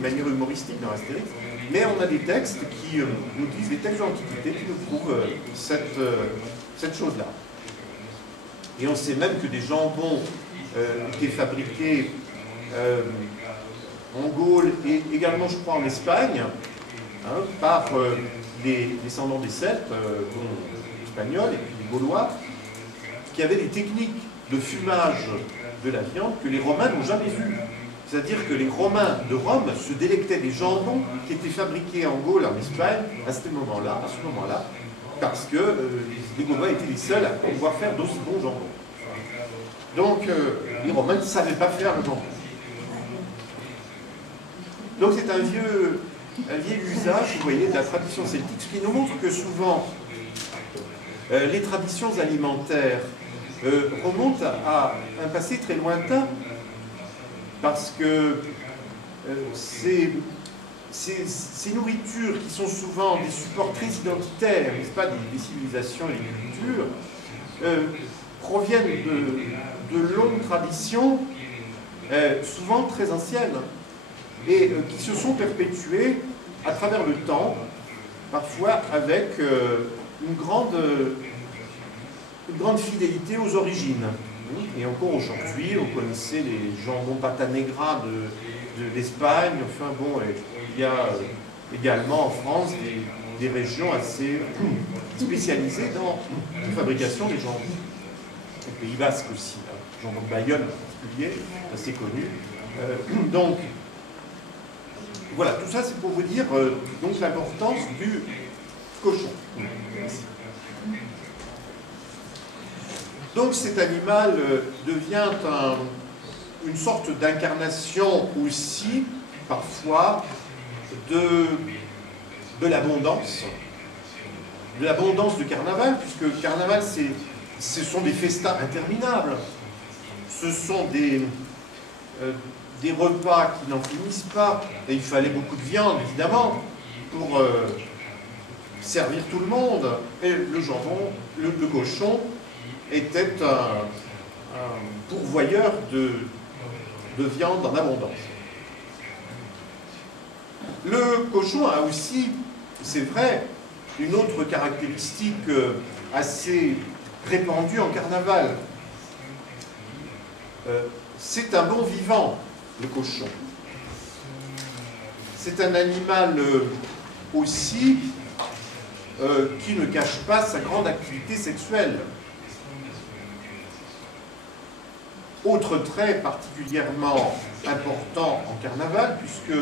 d'une manière humoristique dans Astérix, mais on a des textes qui nous disent, des textes de l'Antiquité qui nous prouvent cette chose-là. Et on sait même que des jambons étaient fabriqués en Gaule et également, je crois, en Espagne, hein, par les descendants des Celtes, dont espagnols et puis les Gaulois, qui avaient des techniques de fumage de la viande que les Romains n'ont jamais vues. C'est-à-dire que les Romains de Rome se délectaient des jambons qui étaient fabriqués en Gaule, en Espagne, à ce moment-là, parce que les Gaulois étaient les seuls à pouvoir faire d'aussi bons jambons. Donc, les Romains ne savaient pas faire le jambon. Donc, c'est un vieil usage, vous voyez, de la tradition celtique, ce qui nous montre que souvent, les traditions alimentaires remontent à un passé très lointain, parce que ces nourritures qui sont souvent des supports très identitaires, n'est-ce pas, des civilisations et des cultures, proviennent de longues traditions, souvent très anciennes, et qui se sont perpétuées à travers le temps, parfois avec une grande fidélité aux origines. Et encore aujourd'hui, on connaissait les jambons pata negra d'Espagne. Enfin bon, il y a également en France des régions assez spécialisées dans la fabrication des jambons. Le Pays Basque aussi, le jambon de Bayonne en particulier, assez connu. Donc, voilà, tout ça c'est pour vous dire donc l'importance du cochon. Donc cet animal devient une sorte d'incarnation aussi, parfois, de l'abondance du carnaval, puisque le carnaval, ce sont des festins interminables. Ce sont des repas qui n'en finissent pas. Et il fallait beaucoup de viande, évidemment, pour servir tout le monde. Et le jambon, le cochon, était un pourvoyeur de viande en abondance. Le cochon a aussi, c'est vrai, une autre caractéristique assez répandue en carnaval. C'est un bon vivant, le cochon. C'est un animal aussi qui ne cache pas sa grande activité sexuelle. Autre trait particulièrement important en carnaval, puisque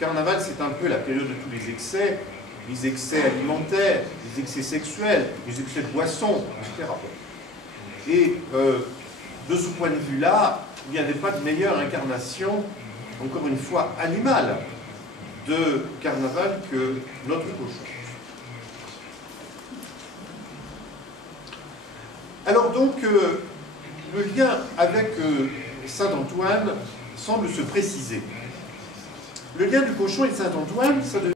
carnaval c'est un peu la période de tous les excès alimentaires, les excès sexuels, les excès de boissons, etc. Et de ce point de vue-là, il n'y avait pas de meilleure incarnation, encore une fois, animale de carnaval que notre cochon. Alors donc, le lien avec Saint-Antoine semble se préciser. Le lien du cochon et de Saint-Antoine, ça devient